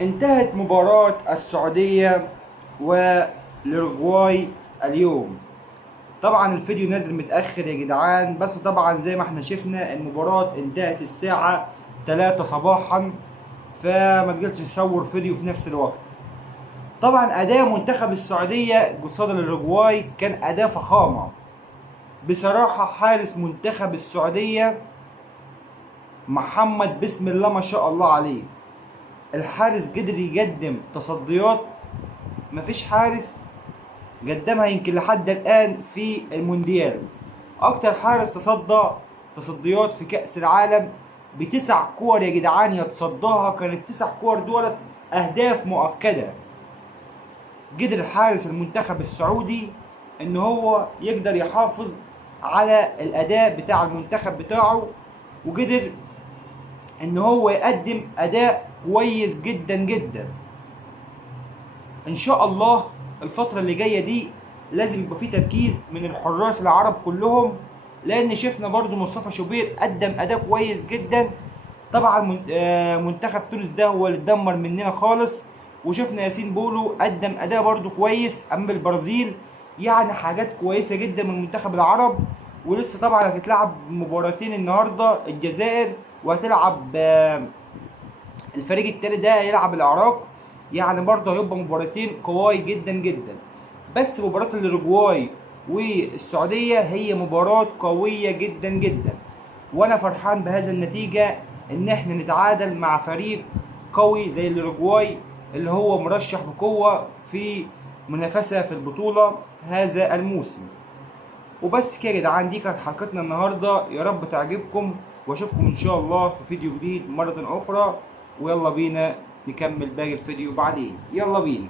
انتهت مباراة السعودية والأوروغواي اليوم. طبعا الفيديو نازل متأخر يا جدعان، بس طبعا زي ما احنا شفنا المباراة انتهت الساعة 3 صباحا، فما قدرتش اصور فيديو في نفس الوقت. طبعا أداء منتخب السعودية قصاد الأوروغواي كان أداء فخامة. بصراحة حارس منتخب السعودية محمد بسم الله ما شاء الله عليه، الحارس قدر يقدم تصديات مفيش حارس قدمها يمكن لحد الآن في المونديال. أكتر حارس تصديات في كأس العالم بتسع كور يا جدعان، يتصداها كانت تسع كور دولت أهداف مؤكدة. قدر حارس المنتخب السعودي إن هو يقدر يحافظ على الأداء بتاع المنتخب بتاعه، وقدر إن هو يقدم أداء كويس جدا جدا. ان شاء الله الفترة اللي جاية دي لازم يبقى في تركيز من الحراس العرب كلهم، لان شفنا برضو مصطفى شوبير قدم اداء كويس جدا. طبعا منتخب تونس ده هو اللي اتدمر مننا خالص، وشفنا ياسين بولو قدم اداء برضو كويس. اما البرازيل يعني حاجات كويسة جدا من منتخب العرب. ولسه طبعا هتتلعب مباراتين النهارده، الجزائر وهتلعب الفريق التاني ده هيلعب العراق. يعني برضه هيبقى مباراتين قوي جدا جدا. بس مباراة الاوروجواي والسعودية هي مباراة قوية جدا جدا، وانا فرحان بهذا النتيجة ان احنا نتعادل مع فريق قوي زي الاوروجواي اللي هو مرشح بقوة في منافسة في البطولة هذا الموسم. وبس كده يا جدعان، دي كانت حلقتنا النهارده، يا رب تعجبكم، واشوفكم ان شاء الله في فيديو جديد مرة اخرى. ويلا بينا نكمل باقي الفيديو بعدين، يلا بينا.